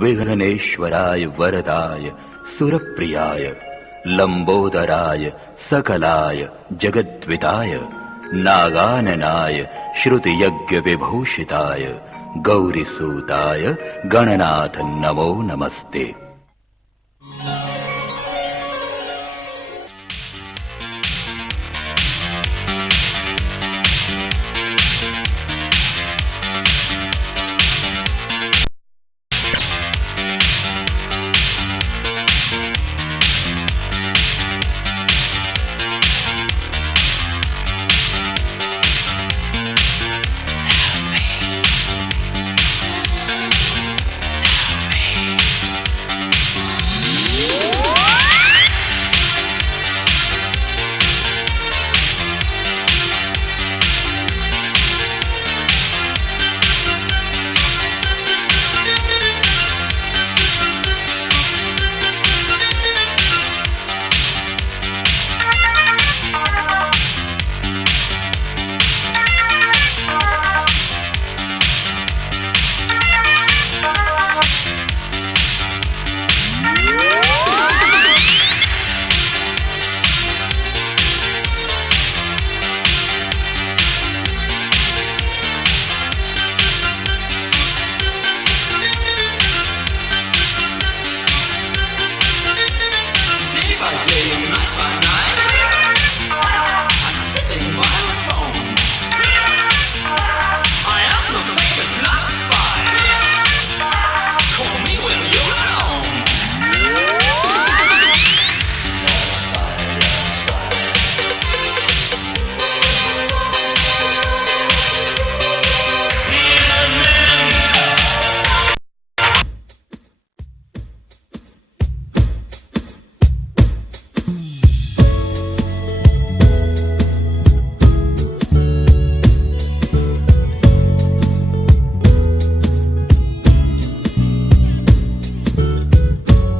विघ्नेश्वराय वरदाय सुरप्रियाय लंबोदराय सकलाय जगद्विताय नागाननाय श्रुतियज्ञ विभूषिताय गौरीसूताय गणनाथ नमो नमस्ते।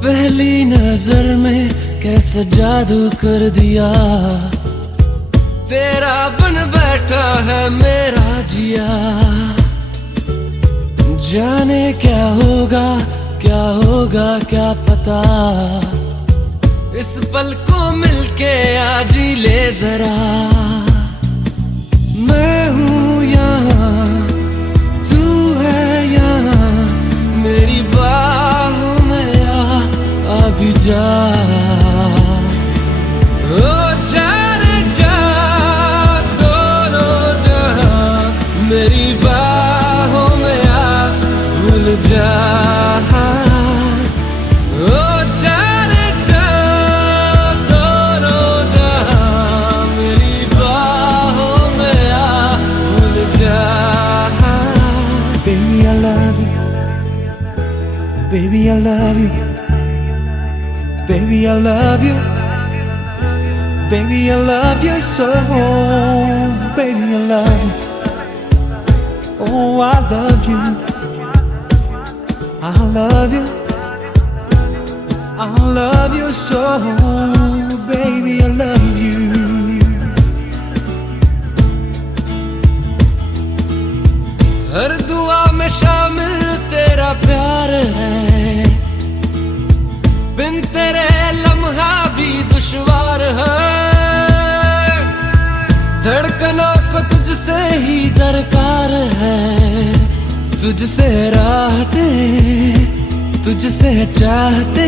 पहली नजर में कैसा जादू कर दिया, तेरा बन बैठा है मेरा जिया। जाने क्या होगा क्या पता, इस पल को मिलके आज ही ले जरा। मैं हूँ यहाँ, तू है यहाँ, मेरी बाहों में आ भी जा। ओ जा रे जा, दोनों जहां मेरी बाहों में आ भूल जा। ओ जा रे जा, दोनों जहां मेरी बाहों में आ भूल जा। Baby I love you, baby I love you, baby I love you, baby I love you so, baby I love you, oh I love you, I love you, I love you so, baby I love you। हर दुआ में शामिल तेरा प्यार है, बिन तेरे लम्हा भी दुश्वार है। धड़कनों को तुझसे ही दरकार है, तुझसे राहते तुझसे चाहते।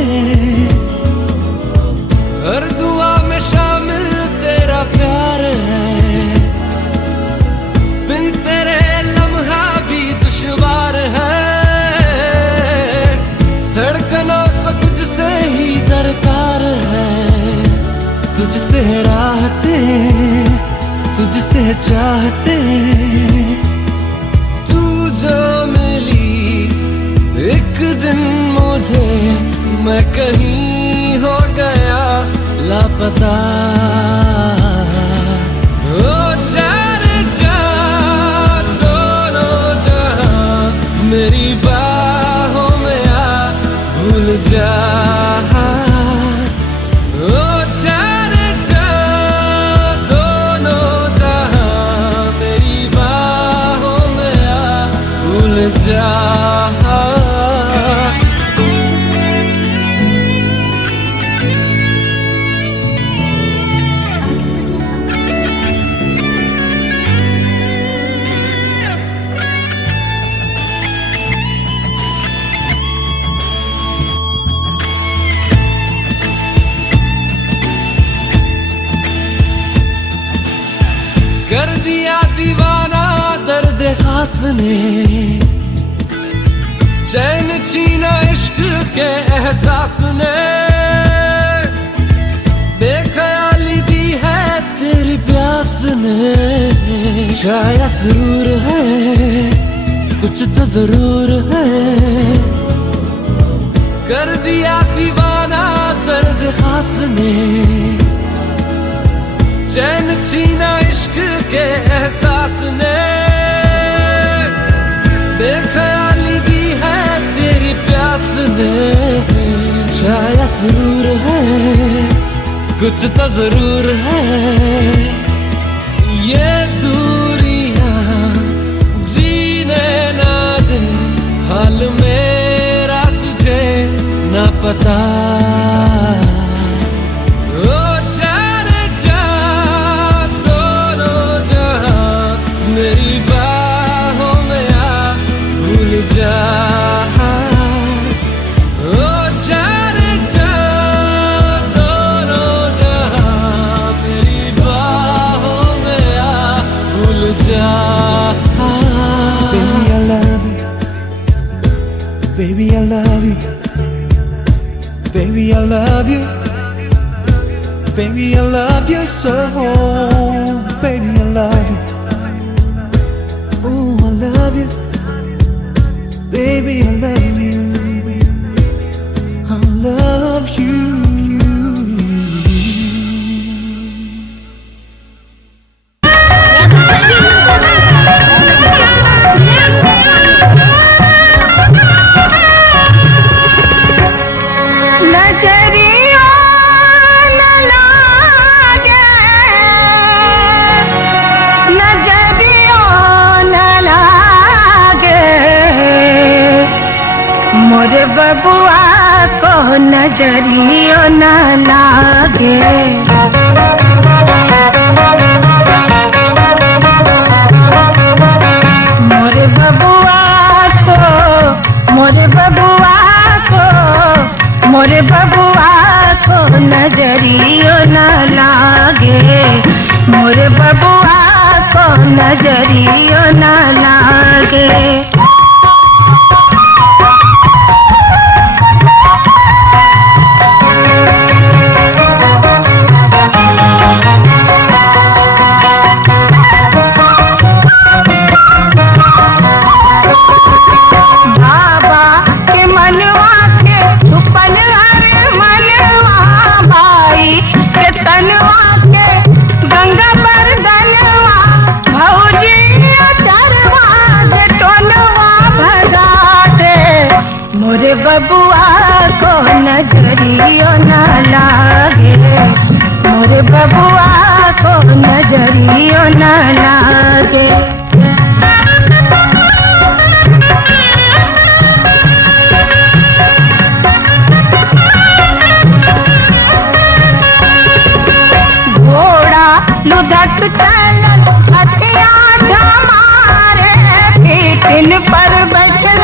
हर दुआ में शामिल तेरा प्यार है, बिन तेरे लम्हा भी दुश्वार है। धड़कनों को तुझसे ही दरकार है, तुझसे राहते तुझसे चाहते। तू जो मिली एक दिन मुझे, मैं कहीं हो गया लापता। ओ जा रे जा, दोनों जहां मेरी बाहों में आ भूल जा। ओ जा रे जा, दोनों जहां मेरी बाहों में आ भूल जा। सांस ने, चैन छीना इश्क के एहसास ने, बेख्याली दी है तेरी प्यास ने। शायद जरूर है, कुछ तो जरूर है, कर दिया दीवाना दर्द खास ने। चैन छीना इश्क के एहसास ने, बेख्याली दी है तेरी प्यास ने। शायद जरूर है, कुछ तो जरूर है, ये दूरियां जीने ना दे, हाल मेरा तुझे ना पता। ओ जाने जा दोनों जहां, मेरी बाहों में आ भूल जा। ओ जाने जा दोनों जहां, मेरी बाहों में आ भूल जा। Baby, I love you. Baby, I love you. Baby, I love you. Baby, I love you so. Baby, I love you. Ooh, I love you. Baby, I love you. I love you. नजरिया न लागे, नजरिया न लागे, मोरे बबुआ को नजरिया न लागे। मोरे बबुआ को, मोरे बबुआ को, मोरे बबुआ को नजरियो न लागे। मोरे बबुआ को नजरियो न लागे। बाबा के मनवा के छुपल हरे मनवा, भाई के तनवा के गंगा बरदनवा, भौजी चरवा के टोनवा भगा दे। मोरे बबुआ को नजरियो न लागे। मोरे बबुआ को नजरियो न लागे। घोड़ा लुढ़क चलल हथिया झमारे, पीठिन पर बैठल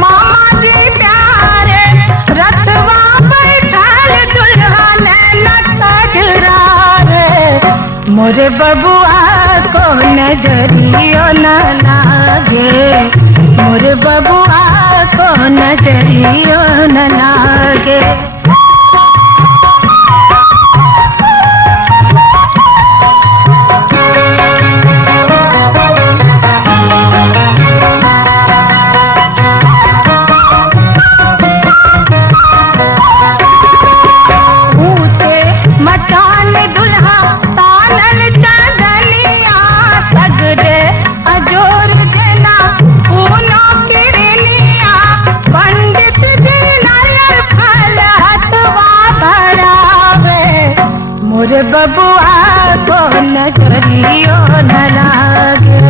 मामा जी प्यारे, रथवा बैठल दुल्हन नखरा रे। मोरे बबुआ को नजरियो न लागे। मोरे बबुआ को नजरियो न लागे। मचान दुल्हा तानल चंदनिया, सगरे अजोर जना पूनो किरनिया, पंडित जी नारियल फल हथवा भरावे। मोरे बबुआ को नजरियो न लागे।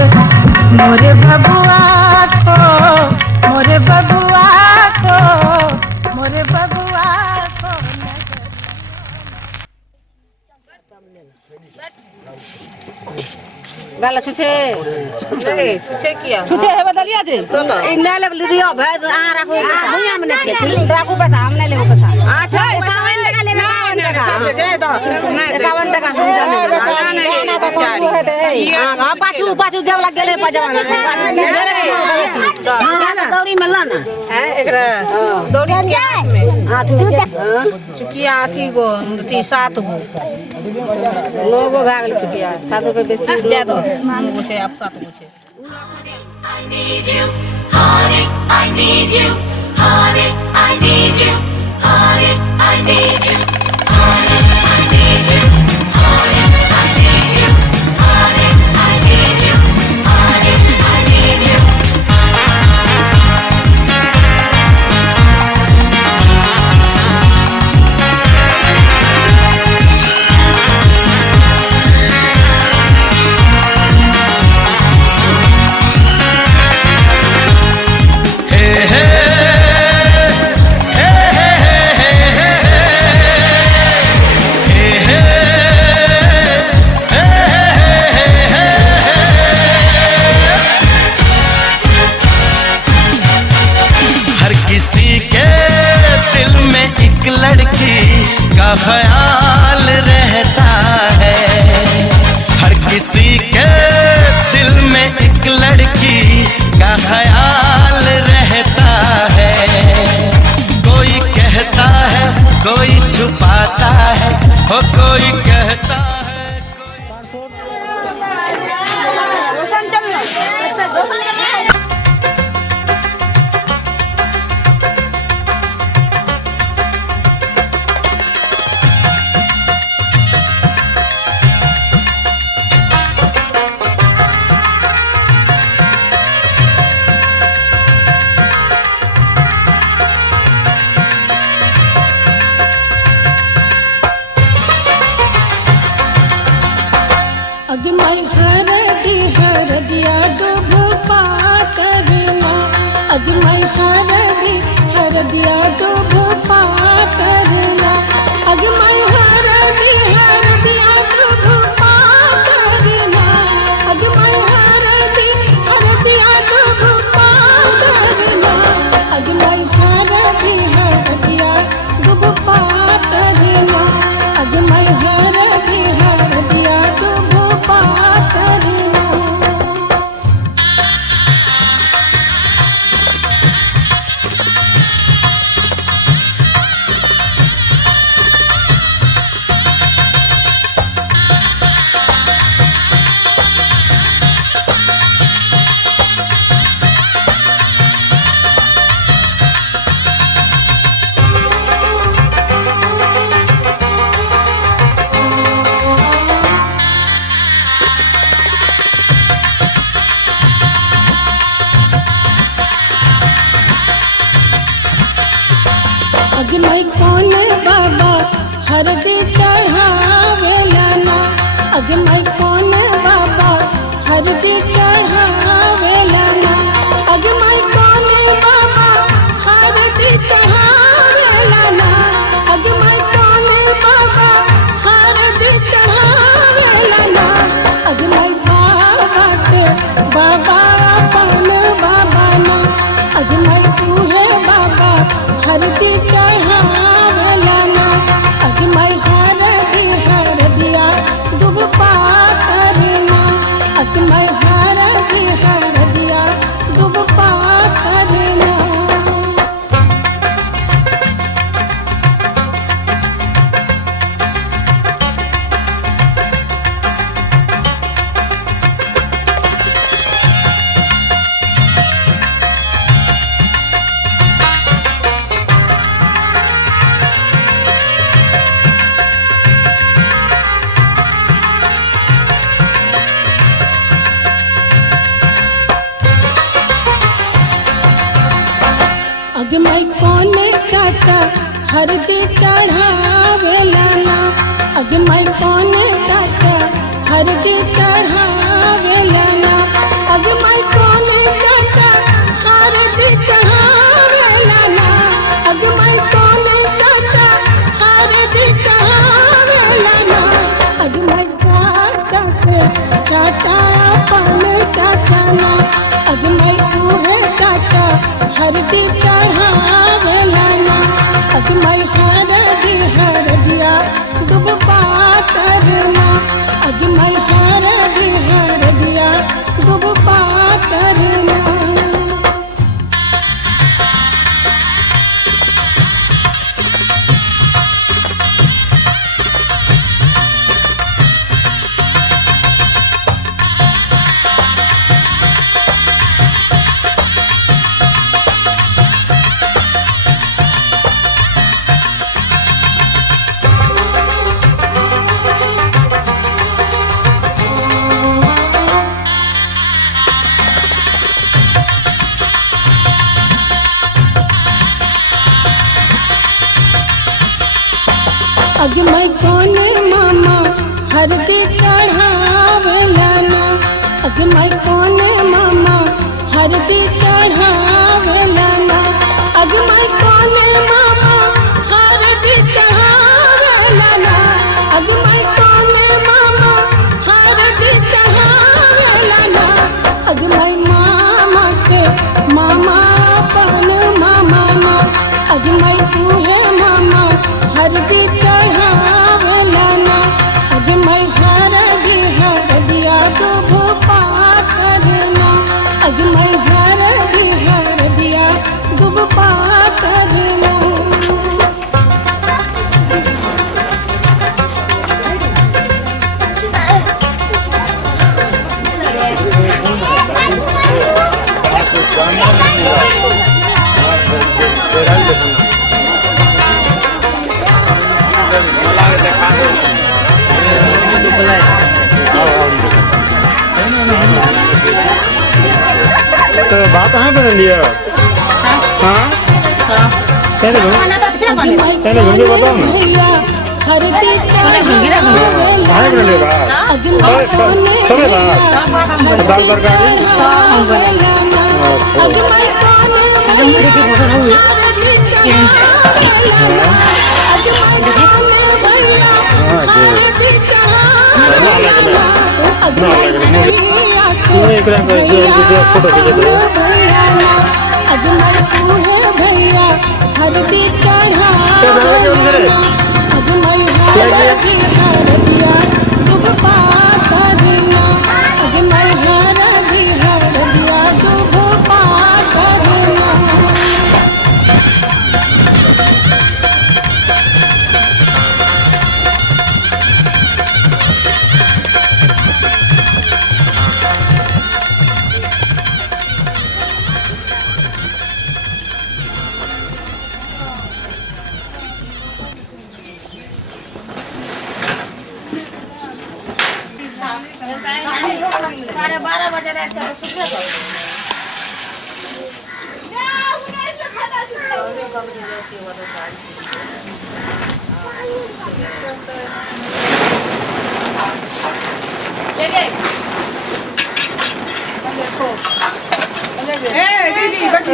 मोरे बबुआ को, मोरे बबुआ को, मोरे बबुआ को Bella suce. छुछे किया Suce है बदलिया जे. इन्हें ले लियो भाई आ रखो भैया हमने के राखू पैसा हमने ले वो पैसा. अच्छा 51 टका लेबे 51 टका 51 टका हाँ पाछू पाछू देव लग गेले पजवाना दौड़ी में ला ना है एकरा दौड़ी के हाथ में चुकिया अथी गो 7 गो 9 गो भए गेल चुकिया 7 गो बेसी दे दो 9 गो छै आप 7 गो छै I need you, honey, I need you, honey, I need you, honey, I need you, honey, I need you, honey, I need you, honey, I need you, honey, I need you. ख्याल रहता है हर किसी के दिल में एक लड़की का ख्याल रहता है कोई कहता है कोई छुपाता है वो कोई कहता है अगमई कौन बाबा हरदी चढ़ावेला ना अगमई कौन बाबा हरदी चढ़ावेला ना अगमई कौन बाबा हरदी चढ़ावेला ना अगमई कौन बाबा हरदी चढ़ावेला ना अगमई बाबा से बाबा अपन बाबा ना अगमई तू है बाबा हरदी चढ़ावेला ना अगमई हरदिया डूब पाथरना अगमई हरदिया डूब पाथरना अगमई कौन चाचा हरदी चढ़ावेला ना अगमई कौन चाचा हरदी चढ़ावेला ना अगमई कौन चाचा हरदी चढ़ावेला ना अगमई कौन चाचा हरदी चढ़ावेला ना अगमई चाचा से चाचा अपन चाचा ना अगमई तू है चाचा हरदी चढ़ावेला ना अगमई हरदिया तुम पा करना अग मैं हर दिया तुम पा करना अग मैं कोने मामा हरदी चढ़ावेला ना अग मैं कोने मामा हरदी चढ़ावेला ना अग मैं कोने मामा हरदी चढ़ावेला ना अग मैं कोने मामा हरदी चढ़ावेला ना अग मैं मामा से मामा अपन मामा ना अग मैं तू है मामा हरदी चढ़ावेला ना अग मैं हर दिया दुभ पा करना अग मैं हर दिया दुभ पा करना तो बात कहाँ बन लिया? हाँ पहले घूम बताओ ना भैया हरदी कहाँ बन लिया बात सब बात दाल तरकारी फोटो भैया हरदी चढ़ा दिया तुम पा करना अग मैं दिया तुम पा करना साढ़े 12 बजे रात चलो सुबह को दीदी बच्ची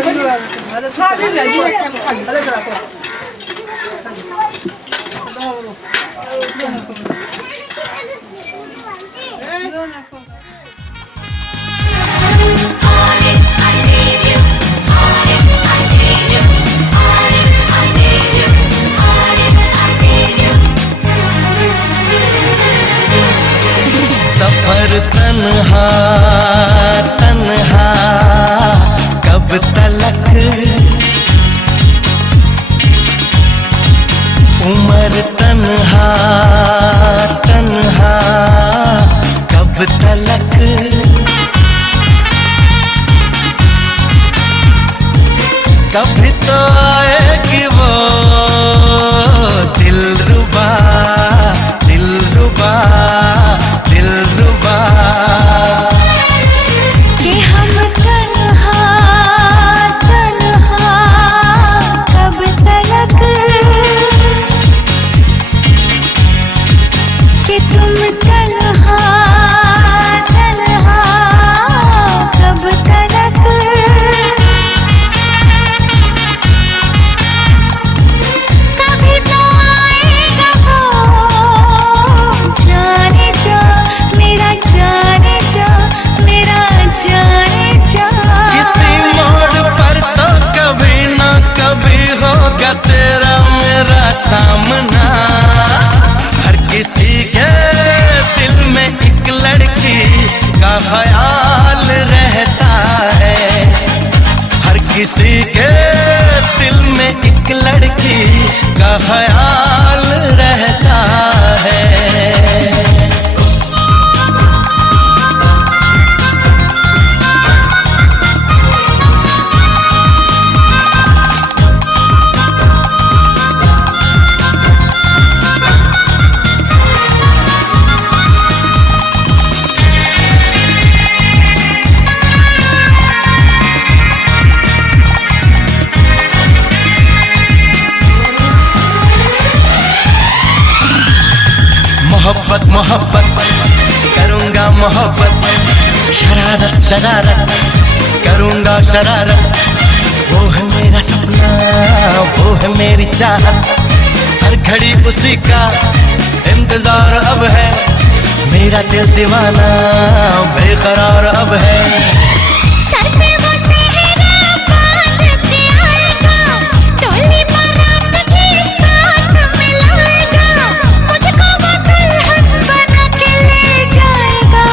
सफर तन्हा तन्हा कब तलक उम्र तन्हा तन्हा कब तलक कभी तो आएगी वो दिलरुबा दिलरुबा दिलरुबा कि हम तन्हा तन्हा कब तलक कि तुम तन्हा तन्हा कब तलक कभी तो आएगा वो जाने जा मेरा जाने जा मेरा जाने जा किसी मोड़ पर तो कभी ना कभी होगा तेरा मेरा सामना हर का ख्याल रहता है। मोहब्बत मोहब्बत करूँगा मोहब्बत, शरारत शरारत करूँगा शरारत। वो है मेरा सपना, वो है मेरी चाहत, हर घड़ी उसी का इंतजार अब है। मेरा दिल दीवाना बेकरार अब है। सर पे वो सेहरा बांध के आएगा, टोली बारात के साथ मिलाएगा, मुझको वो दुल्हन बना के ले जाएगा।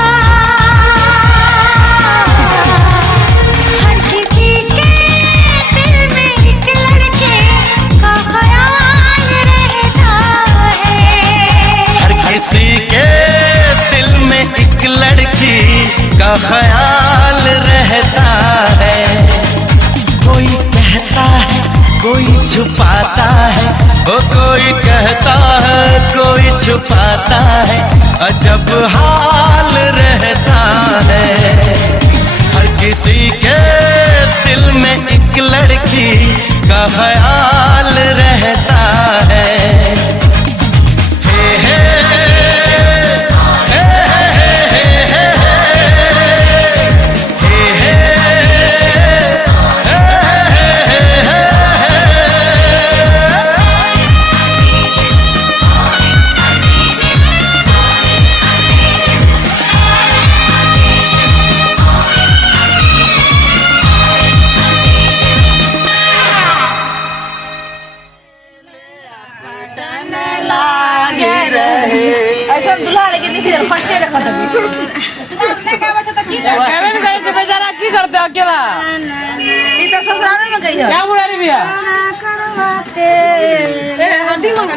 हर किसी के दिल में एक लड़के का ख्याल रहता है। हर किसी के दिल में एक लड़की का ख्याल रहता है। कोई कहता है कोई छुपाता है, वो कोई कहता है कोई छुपाता है, अजब हाल रहता है। हर किसी के दिल में एक लड़की का ख्याल रहता है। हे हे ऐसा दुल्हा लेके लिखी दे फटे रखा था तुमने क्या बचा था की केवन गए थे बेचारा की करते अकेला ई तो ससुराल में गई है क्या बुला रही भैया करवाते ए हड्डी मंगा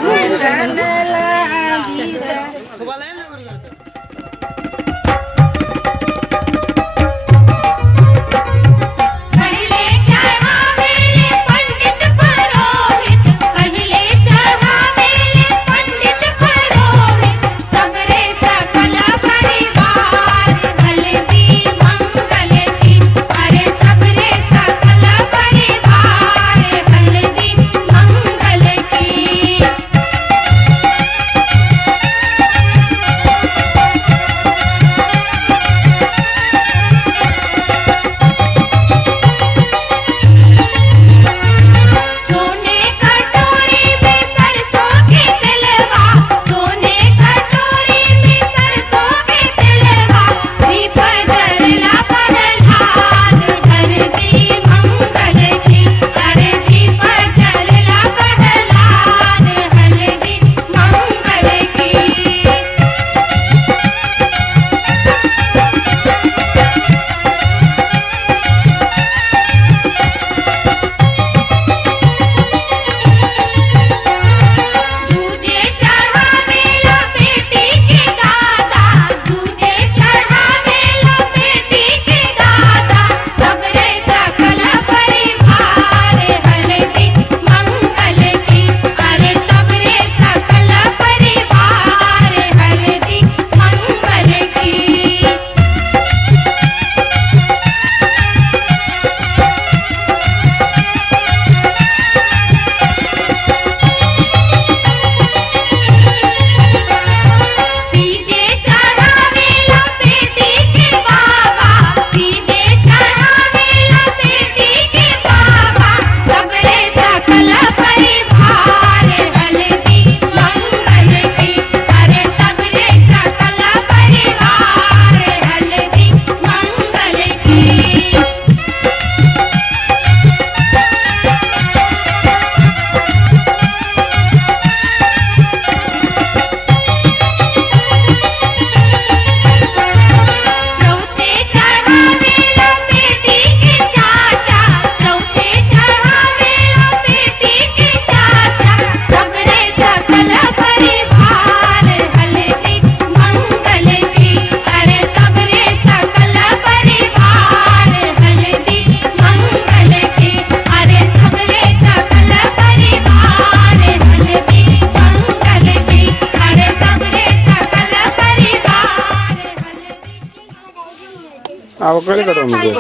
अब कहिले कटाउनु केस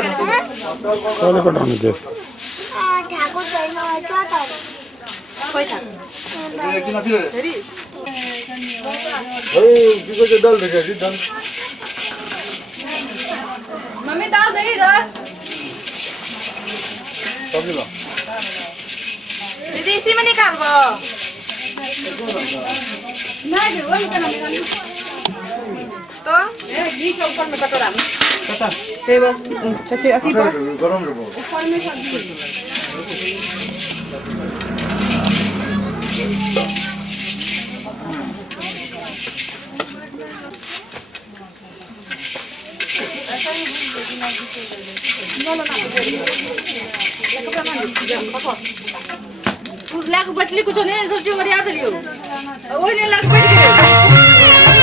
कहिले कटाउनु केस ठाकुर छैन मम्मी दाल नहीं रख दीदी इसी में निकाल वो नहीं वो निकाल तो घी के ऊपर में कटोरा में ते वो चाची अथी पर ऊपर में सब्जी लाग बचली कुछ नहीं सब्जी बढ़िया दिलियो ओइ ने लाग पड़ गेल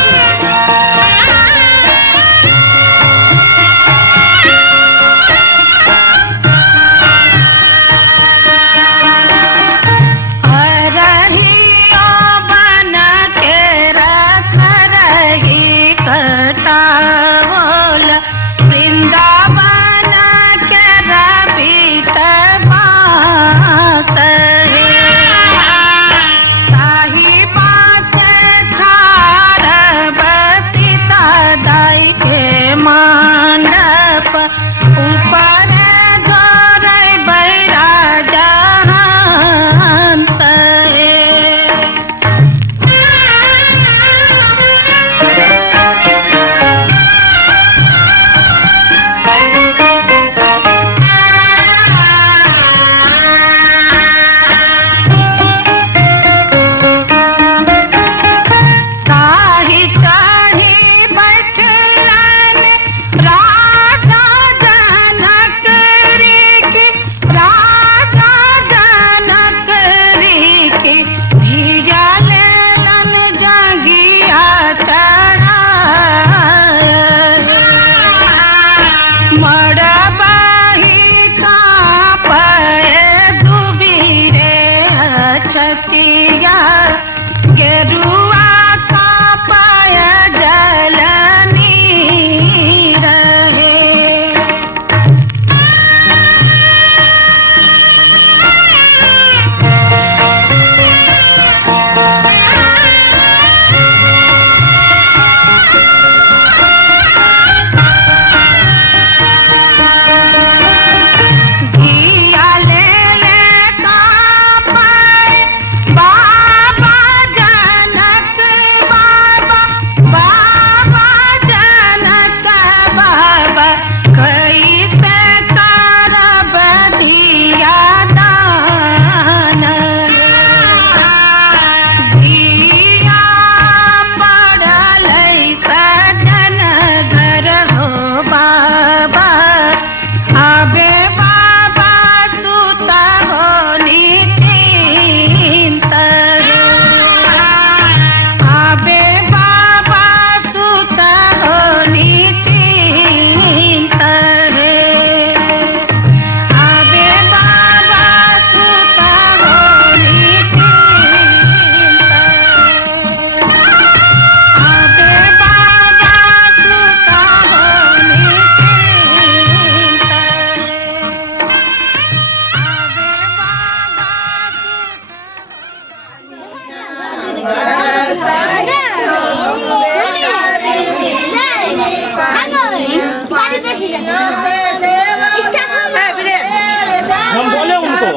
हम बोले उनको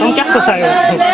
हम क्या फंसाए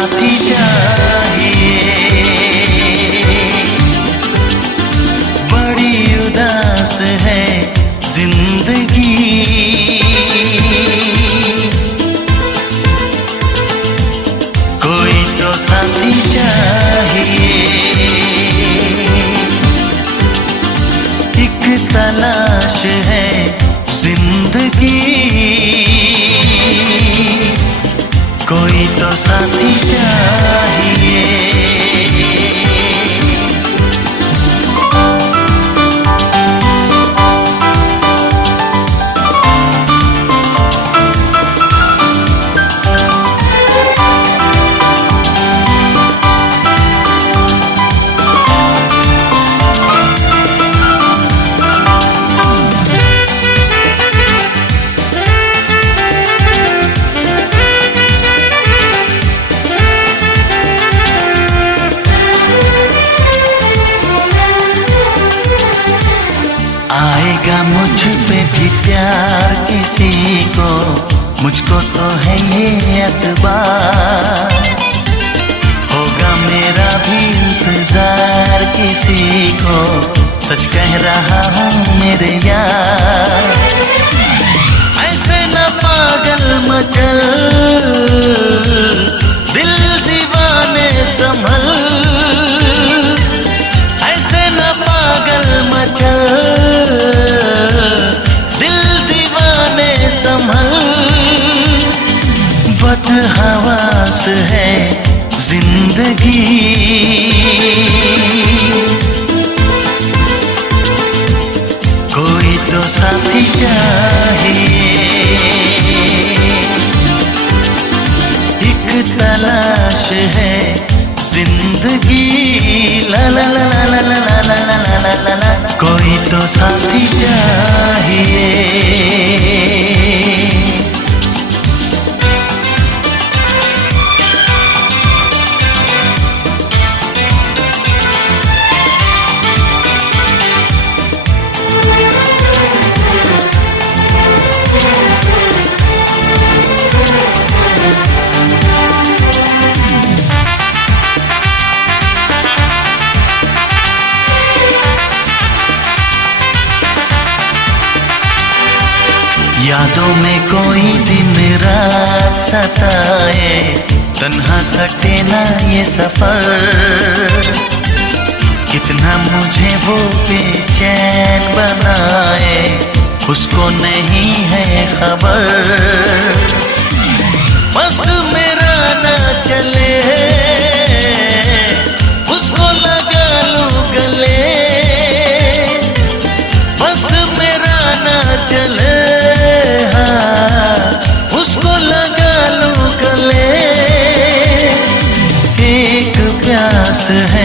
साथी चाहिए। बड़ी उदास है जिंदगी, कोई तो साथी चाहिए। एक तलाश है जिंदगी, कोई तो साथी चाहिए। आएगा मुझ पे भी प्यार किसी को, मुझको तो है ये एतबार। होगा मेरा भी इंतजार किसी को, सच कह रहा हूँ मेरे यार। ऐसे न पागल मचल, दिल दीवाने संभल। ऐसे न पागल मचल, संभल। बदहवास है जिंदगी, कोई तो साथी चाहिए। एक तलाश है जिंदगी, ला ला ला ला ला ला ला ला ला ला ला, कोई तो साथी चाहिए। यादों में कोई दिन रात सताए, तन्हा कटे ना ये सफर। कितना मुझे वो बेचैन बनाए, उसको नहीं है खबर। बस मेरा ना चले, उसको लगा लूं गले। बस मेरा ना चले, उसको लगा लूं गले। एक प्यास है